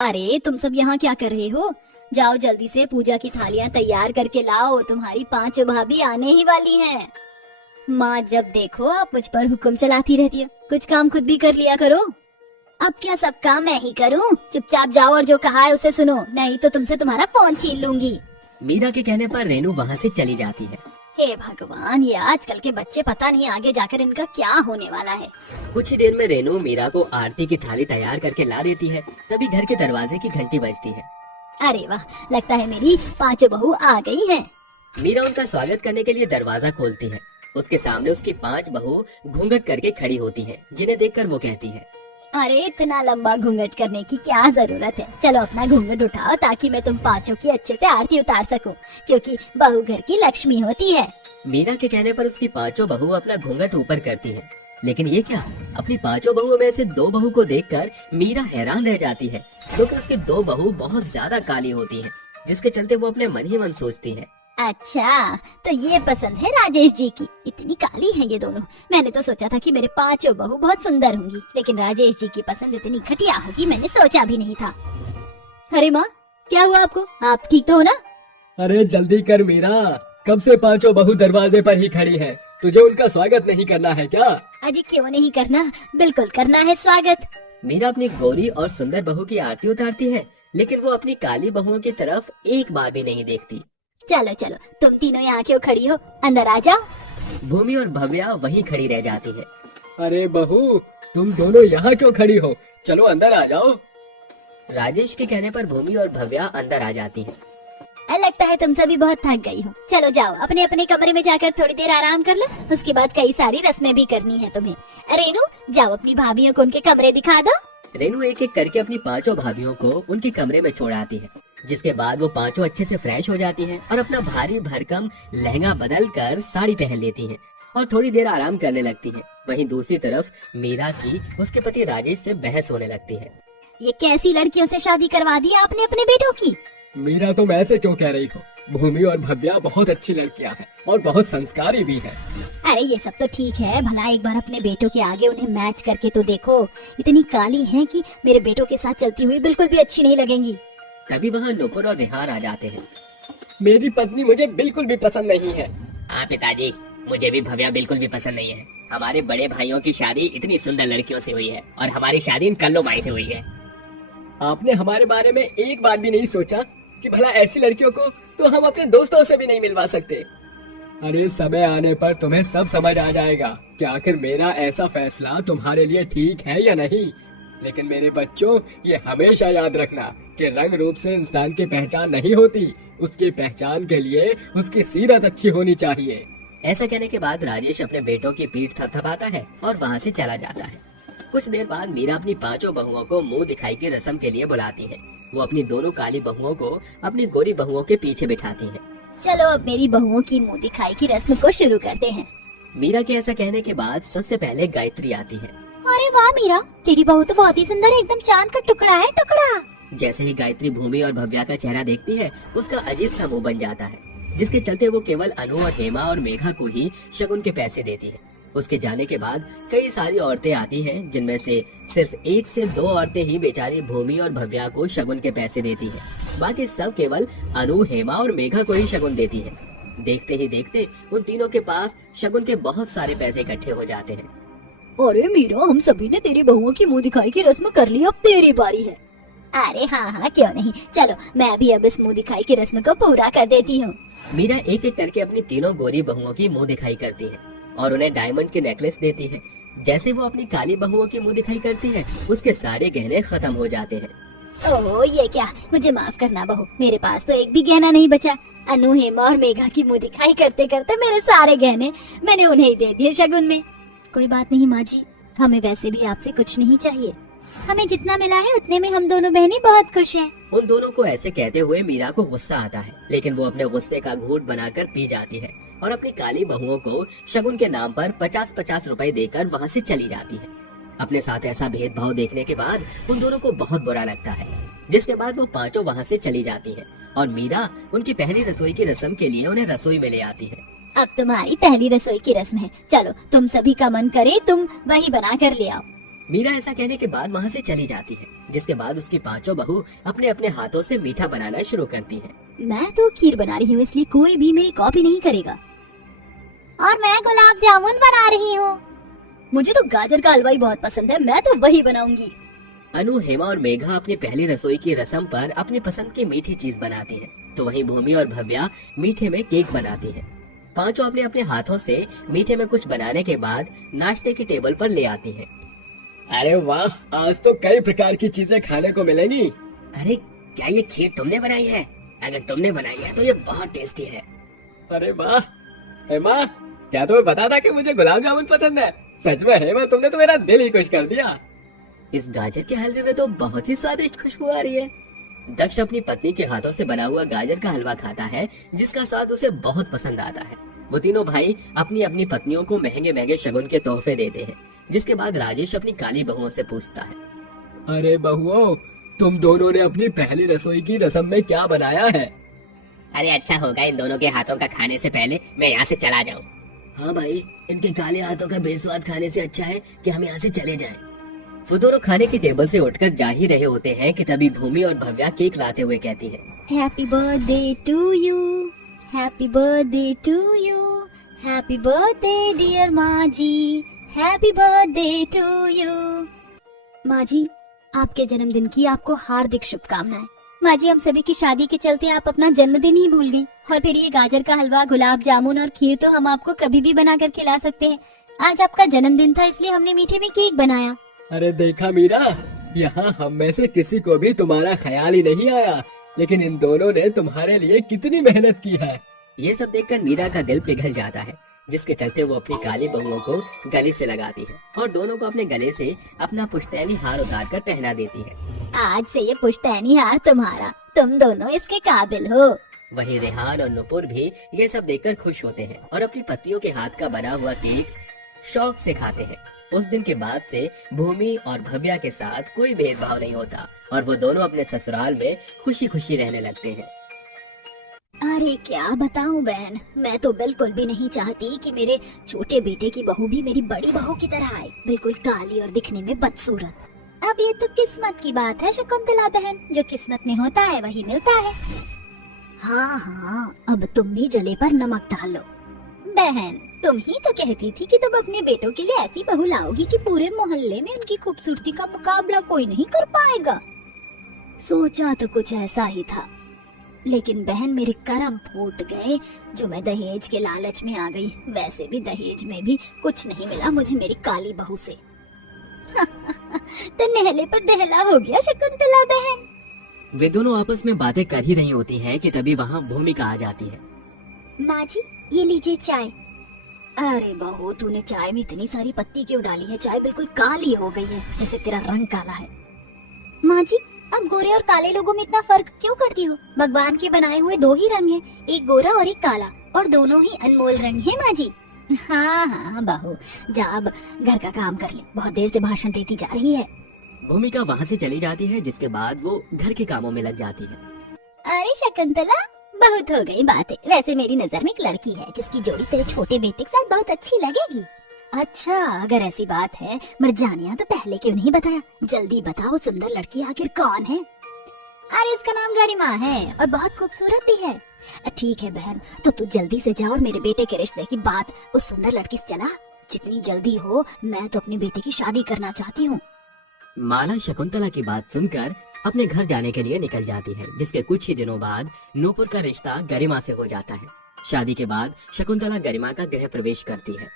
अरे तुम सब यहाँ क्या कर रहे हो? जाओ जल्दी से पूजा की थालियाँ तैयार करके लाओ, तुम्हारी 5 भाभी आने ही वाली हैं। माँ जब देखो आप मुझ पर हुक्म चलाती रहती हो, कुछ काम खुद भी कर लिया करो। अब क्या सब काम मैं ही करूँ? चुपचाप जाओ और जो कहा है उसे सुनो, नहीं तो तुमसे तुम्हारा फोन छीन लूंगी। मीरा के कहने पर रेनू वहाँ से चली जाती है। हे भगवान, ये आजकल के बच्चे, पता नहीं आगे जाकर इनका क्या होने वाला है। कुछ ही देर में रेनू मीरा को आरती की थाली तैयार करके ला देती है। तभी घर के दरवाजे की घंटी बजती है। अरे वाह, लगता है मेरी 5 बहू आ गई हैं। मीरा उनका स्वागत करने के लिए दरवाजा खोलती है। उसके सामने उसकी 5 बहू घूंघट करके खड़ी होती हैं, जिन्हें देखकर वो कहती है, अरे इतना लंबा घूंघट करने की क्या जरूरत है? चलो अपना घूंघट उठाओ ताकि मैं तुम 5 की अच्छे से आरती उतार सकूं, क्योंकि बहू घर की लक्ष्मी होती है। मीरा के कहने पर उसकी 5 बहू अपना घूंघट ऊपर करती है। लेकिन ये क्या, अपनी 5 बहुओं में से 2 बहू को देखकर मीरा हैरान रह जाती है, क्योंकि उसकी 2 बहू बहुत ज्यादा काली होती हैं, जिसके चलते वो अपने मन ही मन सोचती है, अच्छा तो ये पसंद है राजेश जी की? इतनी काली हैं ये दोनों। मैंने तो सोचा था कि मेरे 5 बहू बहुत सुंदर होंगी, लेकिन राजेश जी की पसंद इतनी घटिया होगी, मैंने सोचा भी नहीं था। अरे माँ, क्या हुआ आपको? आप ठीक तो हो ना? अरे जल्दी कर मीरा, कब से 5 बहू दरवाजे पर ही खड़ी हैं। तुझे उनका स्वागत नहीं करना है क्या? अजी क्यों नहीं करना, बिल्कुल करना है स्वागत। मीरा अपनी गोरी और सुंदर बहू की आरती उतारती है, लेकिन वो अपनी काली बहुओं की तरफ एक बार भी नहीं देखती। चलो चलो, तुम तीनों यहाँ क्यों खड़ी हो? अंदर आ जाओ। भूमि और भव्या वहीं खड़ी रह जाती है। अरे बहू, तुम दोनों यहाँ क्यों खड़ी हो? चलो अंदर आ जाओ। राजेश के कहने पर भूमि और भव्या अंदर आ जाती हैं। लगता है तुम सभी बहुत थक गई हो। चलो जाओ अपने अपने कमरे में जाकर थोड़ी देर आराम कर लो, उसके बाद कई सारी रस्में भी करनी है तुम्हें। रेनू, जाओ अपनी भाभियों को उनके कमरे दिखा दो। रेनू एक एक करके अपनी 5 भाभियों को उनके कमरे में छोड़ आती है, जिसके बाद वो 5 अच्छे से फ्रेश हो जाती हैं और अपना भारी भरकम लहंगा बदल कर साड़ी पहन लेती हैं और थोड़ी देर आराम करने लगती हैं। वहीं दूसरी तरफ मीरा की उसके पति राजेश से बहस होने लगती है। ये कैसी लड़कियों से शादी करवा दी आपने अपने बेटों की? मीरा, तुम ऐसे क्यों कह रही हो? भूमि और भव्या बहुत अच्छी लड़कियां हैं और बहुत संस्कारी भी हैं। अरे ये सब तो ठीक है, भला एक बार अपने बेटों के आगे उन्हें मैच करके तो देखो। इतनी काली हैं कि मेरे बेटों के साथ चलती हुई बिल्कुल भी अच्छी नहीं लगेंगी। तभी वहाँ नुपुर और रेहान आ जाते हैं। मेरी पत्नी मुझे बिल्कुल भी पसंद नहीं है। हाँ पिताजी, मुझे भी भव्या बिल्कुल भी पसंद नहीं है। हमारे बड़े भाइयों की शादी इतनी सुंदर लड़कियों से हुई है और हमारी शादी इन कल्लो बाई से हुई है। आपने हमारे बारे में एक बार भी नहीं सोचा कि भला ऐसी लड़कियों को तो हम अपने दोस्तों से भी नहीं मिलवा सकते। अरे समय आने पर तुम्हें सब समझ आ जाएगा कि आखिर मेरा ऐसा फैसला तुम्हारे लिए ठीक है या नहीं। लेकिन मेरे बच्चों, ये हमेशा याद रखना कि रंग रूप से इंसान की पहचान नहीं होती, उसकी पहचान के लिए उसकी सीरत अच्छी होनी चाहिए। ऐसा कहने के बाद राजेश अपने बेटों की पीठ थपथपाता है और वहाँ से चला जाता है। कुछ देर बाद मीरा अपनी 5 बहुओं को मुंह दिखाई की रस्म के लिए बुलाती है। वो अपनी दोनों काली बहुओं को अपनी गोरी बहुओं के पीछे बिठाती है। चलो अब मेरी बहुओं की मुंह दिखाई की रस्म को शुरू करते हैं। मीरा के ऐसा कहने के बाद सबसे पहले गायत्री आती है। अरे वाह मीरा, तेरी बहू तो बहुत ही सुंदर है, एकदम चांद का टुकड़ा है, टुकड़ा। जैसे ही गायत्री भूमि और भव्या का चेहरा देखती है, उसका अजीब सा मुंह बन जाता है, जिसके चलते वो केवल अनु और हेमा और मेघा को ही शगुन के पैसे देती है। उसके जाने के बाद कई सारी औरतें आती हैं, जिनमें से सिर्फ 1 से 2 औरतें ही बेचारी भूमि और भव्या को शगुन के पैसे देती हैं। बाकी सब केवल अनु, हेमा और मेघा को ही शगुन देती है। देखते ही देखते उन तीनों के पास शगुन के बहुत सारे पैसे इकट्ठे हो जाते हैं। अरे मीरा, हम सभी ने तेरी बहुओं की मुंह दिखाई की रस्म कर ली, अब तेरी बारी है। अरे हाँ हाँ, क्यों नहीं, चलो मैं भी अब इस मुंह दिखाई की रस्म को पूरा कर देती हूँ। मीरा एक एक करके अपनी तीनों गोरी बहुओं की मुंह दिखाई करती है और उन्हें डायमंड के नेकलेस देती है। जैसे वो अपनी काली बहुओं की मुंह दिखाई करती है, उसके सारे गहने खत्म हो जाते हैं। ओह ये क्या, मुझे माफ करना बहू, मेरे पास तो एक भी गहना नहीं बचा। अनु, हेमा और मेघा की मुंह दिखाई करते करते मेरे सारे गहने मैंने उन्हें ही दे दिए शगुन में। कोई बात नहीं माँ जी, हमें वैसे भी आपसे कुछ नहीं चाहिए, हमें जितना मिला है उतने में हम दोनों बहनें बहुत खुश हैं। उन दोनों को ऐसे कहते हुए मीरा को गुस्सा आता है, लेकिन वो अपने गुस्से का घूंट बनाकर पी जाती है और अपनी काली बहुओं को शगुन के नाम पर 50-50 रुपए देकर वहाँ से चली जाती है। अपने साथ ऐसा भेदभाव देखने के बाद उन दोनों को बहुत बुरा लगता है, जिसके बाद वो 5 वहाँ से चली जाती है और मीरा उनकी पहली रसोई की रस्म के लिए उन्हें रसोई में ले आती है। अब तुम्हारी पहली रसोई की रस्म है, चलो तुम सभी का मन करे तुम वही बना कर ले आओ। मीरा ऐसा कहने के बाद वहाँ से चली जाती है जिसके बाद उसकी पांचों बहू अपने अपने हाथों से मीठा बनाना शुरू करती हैं। मैं तो खीर बना रही हूँ, इसलिए कोई भी मेरी कॉपी नहीं करेगा। और मैं गुलाब जामुन बना रही हूँ। मुझे तो गाजर का हलवा ही बहुत पसंद है, मैं तो वही बनाऊंगी। अनु, हेमा और मेघा अपनी पहली रसोई की रस्म पर अपनी पसंद की मीठी चीज बनाती हैं, तो वहीं भूमि और भव्या मीठे में केक बनाती हैं। पांचों अपने अपने हाथों से मीठे में कुछ बनाने के बाद नाश्ते की टेबल पर ले आती हैं। अरे वाह, आज तो कई प्रकार की चीजें खाने को मिलेंगी। अरे क्या ये खीर तुमने बनाई है? अगर तुमने बनाई है तो ये बहुत टेस्टी है। अरे वाह हेमा, क्या तुम्हें पता था कि मुझे गुलाब जामुन पसंद है? सच में हेमा, तुमने तो मेरा दिल ही खुश कर दिया। इस गाजर के हलवे में तो बहुत ही स्वादिष्ट खुशबू आ रही है। दक्ष अपनी पत्नी के हाथों से बना हुआ गाजर का हलवा खाता है, जिसका स्वाद उसे बहुत पसंद आता है। वो तीनों भाई अपनी अपनी पत्नियों को महंगे महंगे शगुन के तोहफे देते हैं, जिसके बाद राजेश अपनी काली बहुओं से पूछता है, अरे बहुओं, तुम दोनों ने अपनी पहली रसोई की रस्म में क्या बनाया है? अरे अच्छा होगा इन दोनों के हाथों का खाने से पहले मैं यहाँ से चला जाऊँ। हाँ भाई, इनके काले हाथों का बेस्वाद खाने से अच्छा है कि हम यहाँ से चले जाएं। वो दोनों खाने की टेबल से उठकर जा ही रहे होते हैं कि तभी भूमि और भव्या केक लाते हुए कहती है, happy birthday to you, happy birthday to you, happy birthday dear माँ जी, हैप्पी बर्थडे टू यू। माँ जी, आपके जन्मदिन की आपको हार्दिक शुभकामनाएं। माँ जी, हम सभी की शादी के चलते आप अपना जन्मदिन ही भूल गई, और फिर ये गाजर का हलवा, गुलाब जामुन और खीर तो हम आपको कभी भी बना कर खिला सकते हैं। आज आपका जन्मदिन था, इसलिए हमने मीठे में केक बनाया। अरे देखा मीरा, यहाँ हम में से किसी को भी तुम्हारा ख्याल ही नहीं आया, लेकिन इन दोनों ने तुम्हारे लिए कितनी मेहनत की है। ये सब देखकर मीरा का दिल पिघल जाता है, जिसके चलते वो अपनी काली बहुओं को गले से लगाती है और दोनों को अपने गले से अपना पुश्तैनी हार उतार कर पहना देती है। आज से ये पुश्तैनी हार तुम्हारा, तुम दोनों इसके काबिल हो। वहीं रेहान और नुपुर भी ये सब देखकर खुश होते हैं और अपनी पत्नियों के हाथ का बना हुआ केक शौक से खाते हैं। उस दिन के बाद से भूमि और भव्या के साथ कोई भेदभाव नहीं होता और वो दोनों अपने ससुराल में खुशी खुशी रहने लगते हैं। अरे क्या बताऊं बहन, मैं तो बिल्कुल भी नहीं चाहती कि मेरे छोटे बेटे की बहू भी मेरी बड़ी बहू की तरह आए, बिल्कुल काली और दिखने में बदसूरत। अब ये तो किस्मत की बात है शकुंतला बहन, जो किस्मत में होता है वही मिलता है। हाँ हाँ, अब तुम भी जले पर नमक डाल लो। बहन, तुम ही तो कहती थी कि तुम अपने बेटों के लिए ऐसी बहू लाओगी कि पूरे मोहल्ले में उनकी खूबसूरती का मुकाबला कोई नहीं कर पाएगा। सोचा तो कुछ ऐसा ही था, लेकिन बहन मेरे करम फूट गए जो मैं दहेज के लालच में आ गई। वैसे भी दहेज में भी कुछ नहीं मिला मुझे मेरी काली बहू से। तो नहले पर दहला हो गया शकुंतला बहन। वे दोनों आपस में बातें कर ही रही होती हैं कि तभी वहाँ भूमिका आ जाती है। माँ जी, ये लीजिए चाय। अरे बहू, तूने चाय में इतनी सारी पत्ती क्यों डाली है? चाय बिल्कुल काली हो गई है, जैसे तेरा रंग काला है। माँ जी, अब गोरे और काले लोगों में इतना फर्क क्यों करती हो? भगवान के बनाए हुए दो ही रंग हैं, एक गोरा और एक काला, और दोनों ही अनमोल रंग हैं माँ जी। हाँ हाँ बहू, जा अब घर का काम कर ले, बहुत देर से भाषण देती जा रही है। भूमिका वहाँ से चली जाती है, जिसके बाद वो घर के कामों में लग जाती है। अरे शकुंतला, बहुत हो गई बातें। वैसे मेरी नजर में एक लड़की है जिसकी जोड़ी तेरे छोटे बेटे के साथ बहुत अच्छी लगेगी। अच्छा, अगर ऐसी बात है मर्जानिया, तो पहले क्यों नहीं बताया? जल्दी बताओ, सुंदर लड़की आखिर कौन है? अरे इसका नाम गरिमा है और बहुत खूबसूरत भी है। ठीक है बहन, तो तू जल्दी से जा और मेरे बेटे के रिश्ते की बात उस सुंदर लड़की से चला। जितनी जल्दी हो, मैं तो अपने बेटे की शादी करना चाहती हूँ। माला शकुंतला की बात सुनकर अपने घर जाने के लिए निकल जाती है, जिसके कुछ ही दिनों बाद नूपुर का रिश्ता गरिमा से हो जाता है। शादी के बाद शकुंतला गरिमा का गृह प्रवेश करती है।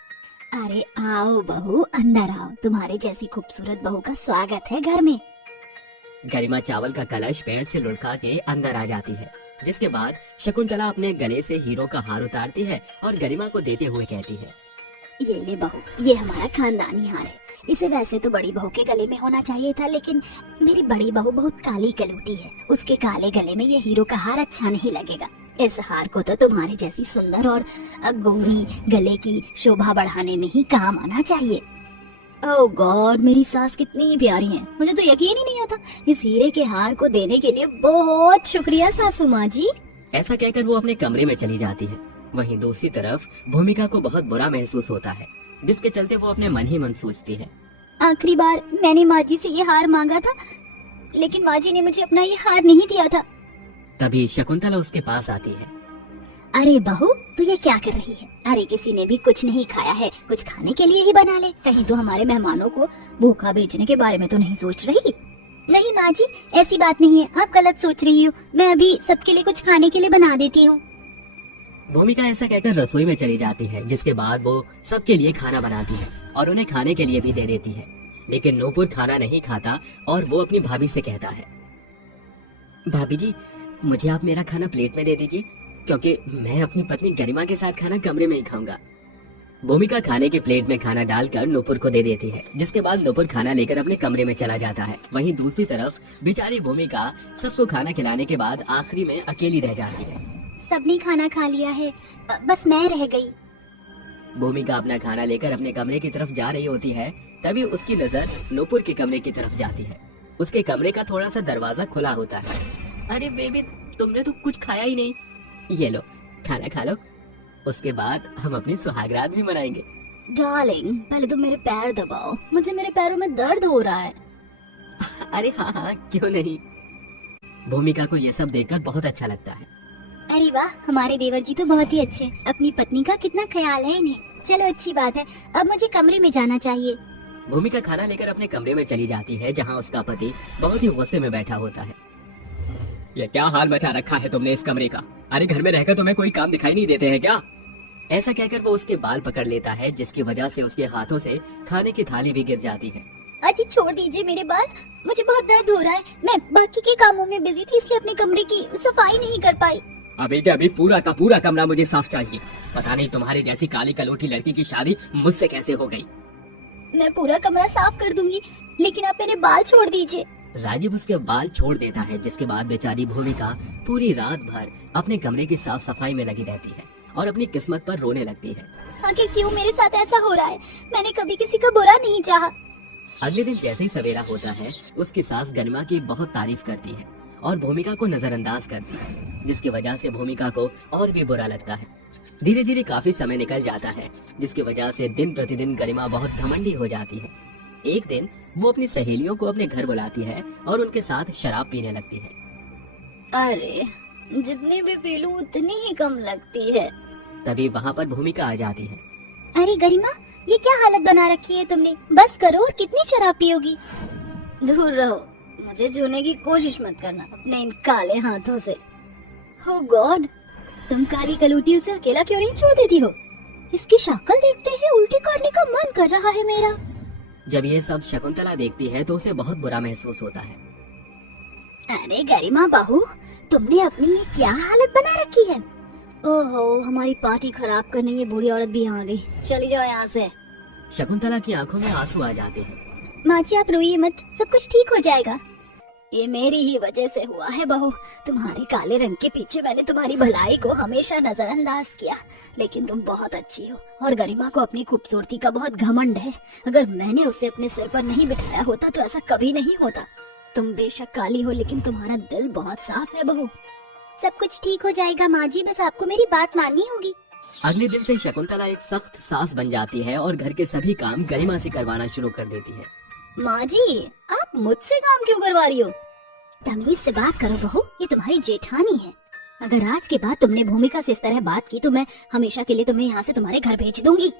अरे आओ बहू, अंदर आओ, तुम्हारे जैसी खूबसूरत बहू का स्वागत है घर में। गरिमा चावल का कलश पैर से लुढ़का के अंदर आ जाती है, जिसके बाद शकुंतला अपने गले से हीरो का हार उतारती है और गरिमा को देते हुए कहती है, ये ले बहू, ये हमारा खानदानी हार है। इसे वैसे तो बड़ी बहू के गले में होना चाहिए था, लेकिन मेरी बड़ी बहू बहुत काली कलूटी है, उसके काले गले में ये हीरो का हार अच्छा नहीं लगेगा। इस हार को तो तुम्हारे जैसी सुंदर और गोरी गले की शोभा बढ़ाने में ही काम आना चाहिए। ओह गॉड, मेरी सास कितनी प्यारी हैं, मुझे तो यकीन ही नहीं होता। इस हीरे के हार को देने के लिए बहुत शुक्रिया सासू माँ जी। ऐसा कहकर वो अपने कमरे में चली जाती है। वहीं दूसरी तरफ भूमिका को बहुत बुरा महसूस होता है, जिसके चलते वो अपने मन ही मन सोचती है, आखिरी बार मैंने माँ जी से ये हार मांगा था, लेकिन माँ जी ने मुझे अपना ये हार नहीं दिया था। तभी शकुंतला उसके पास आती है। अरे बहू, तू ये क्या कर रही है? अरे किसी ने भी कुछ नहीं खाया है, कुछ खाने के लिए ही बना ले। कहीं तो हमारे मेहमानों को भूखा भेजने के बारे में तो नहीं सोच रही? नहीं माँ जी, ऐसी बात नहीं है, आप गलत सोच रही हो। मैं अभी सबके लिए कुछ खाने के लिए बना देती हूँ। भूमिका ऐसा कहकर रसोई में चली जाती है, जिसके बाद वो सबके लिए खाना बनाती है और उन्हें खाने के लिए भी दे देती है। लेकिन नूपुर खाना नहीं खाता और वो अपनी भाभी से कहता है, भाभी जी, मुझे आप मेरा खाना प्लेट में दे दीजिए, क्योंकि मैं अपनी पत्नी गरिमा के साथ खाना कमरे में ही खाऊंगा। भूमिका खाने के प्लेट में खाना डालकर नूपुर को दे देती है, जिसके बाद नूपुर खाना लेकर अपने कमरे में चला जाता है। वहीं दूसरी तरफ बेचारी भूमिका सबको खाना खिलाने के बाद आखिरी में अकेली रह जाती है। सबने खाना खा लिया है, बस मैं रह गई। भूमिका अपना खाना लेकर अपने कमरे की तरफ जा रही होती है, तभी उसकी नजर नूपुर के कमरे की तरफ जाती है। उसके कमरे का थोड़ा सा दरवाजा खुला होता है। अरे बेबी, तुमने तो कुछ खाया ही नहीं, ये लो खाना खा लो, उसके बाद हम अपनी सुहागरात भी मनाएंगे। डार्लिंग, पहले तो मेरे पैर दबाओ, मुझे मेरे पैरों में दर्द हो रहा है। अरे हाँ हाँ, क्यों नहीं। भूमिका को ये सब देखकर बहुत अच्छा लगता है। अरे वाह, हमारे देवर जी तो बहुत ही अच्छे, अपनी पत्नी का कितना ख्याल है इन्हें। चलो अच्छी बात है, अब मुझे कमरे में जाना चाहिए। भूमिका खाना लेकर अपने कमरे में चली जाती है, जहाँ उसका पति बहुत ही गुस्से में बैठा होता है। ये क्या हाल मचा रखा है तुमने इस कमरे का? अरे घर में रहकर तुम्हें कोई काम दिखाई नहीं देते हैं क्या? ऐसा कहकर वो उसके बाल पकड़ लेता है, जिसकी वजह से उसके हाथों से खाने की थाली भी गिर जाती है। अजी छोड़ दीजिए मेरे बाल, मुझे बहुत दर्द हो रहा है। मैं बाकी के कामों में बिजी थी, इसलिए अपने कमरे की सफाई नहीं कर पाई। अभी के अभी पूरा का पूरा कमरा मुझे साफ चाहिए। पता नहीं तुम्हारी जैसी काली कलौटी लड़की की शादी मुझसे कैसे हो गई। मैं पूरा कमरा साफ कर दूंगी, लेकिन आप मेरे बाल छोड़ दीजिए। राजीव उसके बाल छोड़ देता है, जिसके बाद बेचारी भूमिका पूरी रात भर अपने कमरे की साफ सफाई में लगी रहती है और अपनी किस्मत पर रोने लगती है। आखिर क्यों मेरे साथ ऐसा हो रहा है? मैंने कभी किसी का बुरा नहीं चाहा। अगले दिन जैसे ही सवेरा होता है, उसकी सास गरिमा की बहुत तारीफ करती है और भूमिका को नजरअंदाज करती है, जिसकी वजह से भूमिका को और भी बुरा लगता है। धीरे धीरे काफी समय निकल जाता है, जिसकी वजह से दिन प्रतिदिन गरिमा बहुत घमंडी हो जाती है। एक दिन वो अपनी सहेलियों को अपने घर बुलाती है और उनके साथ शराब पीने लगती है। अरे जितनी भी पी लूं उतनी ही कम लगती है। तभी वहाँ पर भूमिका आ जाती है। अरे गरिमा, ये क्या हालत बना रखी है तुमने? बस करो, और कितनी शराब पियोगी? दूर रहो, मुझे छूने की कोशिश मत करना अपने इन काले हाथों से। हो गॉड, तुम काली कलूटी उसे अकेला क्यों नहीं छोड़ देती हो? इसकी शक्ल देखते ही उल्टी करने का मन कर रहा है मेरा। जब ये सब शकुंतला देखती है तो उसे बहुत बुरा महसूस होता है। अरे गरिमा बहू, तुमने अपनी ये क्या हालत बना रखी है? ओहो, हमारी पार्टी खराब करने ये बूढ़ी औरत भी आ गई। चली जाओ यहाँ से। शकुंतला की आंखों में आंसू आ जाते हैं। माँ जी, आप रोइए मत, सब कुछ ठीक हो जाएगा। ये मेरी ही वजह से हुआ है बहू। तुम्हारे काले रंग के पीछे मैंने तुम्हारी भलाई को हमेशा नजरअंदाज किया, लेकिन तुम बहुत अच्छी हो और गरिमा को अपनी खूबसूरती का बहुत घमंड है। अगर मैंने उसे अपने सिर पर नहीं बिठाया होता तो ऐसा कभी नहीं होता। तुम बेशक काली हो, लेकिन तुम्हारा दिल बहुत साफ है बहू। सब कुछ ठीक हो जाएगा माँ जी, बस आपको मेरी बात माननी होगी। अगले दिन से शकुंतला एक सख्त सास बन जाती है और घर के सभी काम गरिमा से करवाना शुरू कर देती है। माँ जी, आप मुझसे काम क्यों करवा रही हो? तमीज से बात करो बहू, ये तुम्हारी जेठानी है। अगर आज के बाद तुमने भूमिका से इस तरह बात की तो मैं हमेशा के लिए तुम्हें यहाँ से तुम्हारे घर भेज दूंगी।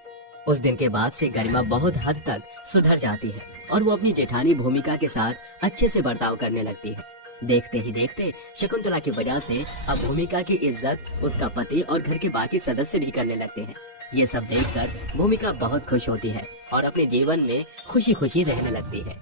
उस दिन के बाद से गरिमा बहुत हद तक सुधर जाती है और वो अपनी जेठानी भूमिका के साथ अच्छे से बर्ताव करने लगती है। देखते ही देखते शकुंतला की वजह से अब भूमिका की इज्जत उसका पति और घर के बाकी सदस्य भी करने लगते हैं। ये सब देखकर भूमिका बहुत खुश होती है और अपने जीवन में खुशी खुशी रहने लगती है।